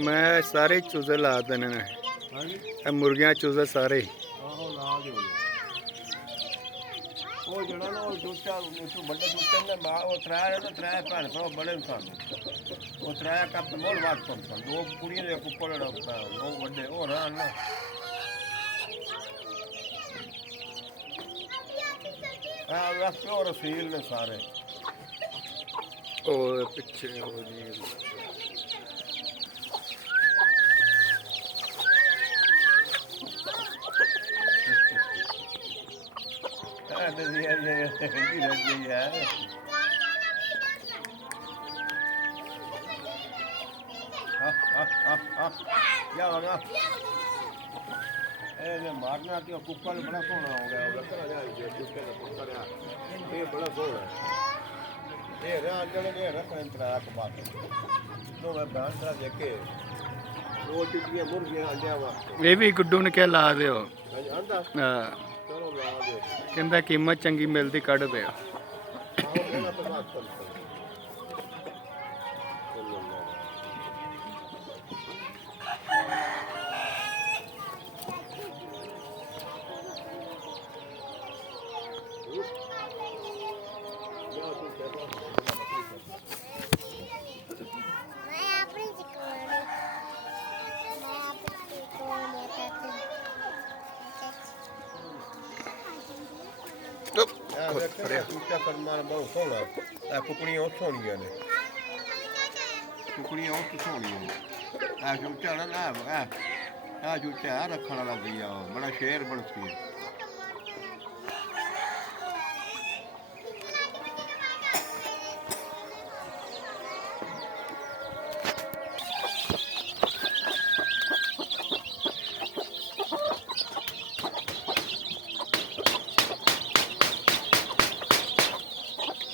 मैं सारे चूजे ला देने ने हाँ जी मुर्गियां चूजे सारे आहो ला दिओ वो जड़ा ना वो दूसरा उसको बड़े दूसरे ने वो त्रै ना त्रै भैन भरा बड़े सन वो त्रै कप मोल बात सन दो कुड़ियां दे कुप्पड़ वो बड़े हो रहा ना हाँ वैसे और रसील ने सारे ओ पीछे हो जी मारना तो कुकर बड़ा सोना हो गया ये बड़ा सोना ये तो मैं बहन तरह देखे दो टिक्कियां मुर्गियां अंडिया वास्ते ये भी गुड्डू ने क्या ला दो आंदा हाँ चलो ला दो कहता कीमत चंगी मिलती कढ़ दो आओ बोला तो बात कर बहुत सोहना कुकड़ियां उस सोनिया ने कुकड़ियां उस सोनिया ने जूचा ना जूचा रखने लग गई बड़ा शेर बनती है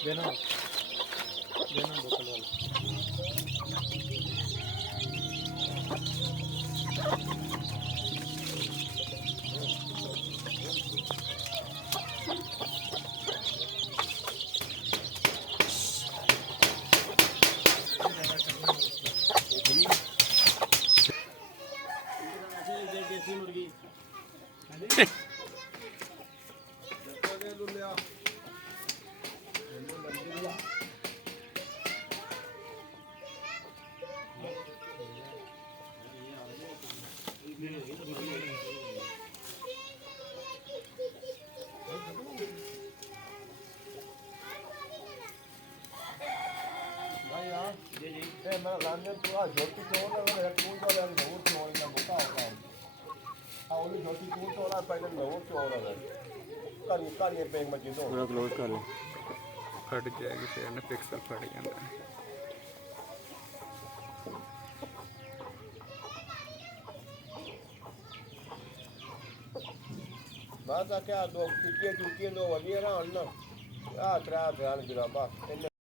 देना देना बोतल वाला मैं लाने तो आ छोटी चोर है मेरा कूल वाला बहुत चोर है बता होगा आ ओली छोटी कूल चोर है पहले बहुत चोर है काली बैंक में जिंदो पूरा क्लोज कर ले फट जाएगी शेर ने पिक्सल फट जाता है बात क्या दो टिक्कियां दो वधिया ना आ त्रै ध्यान गिरा बस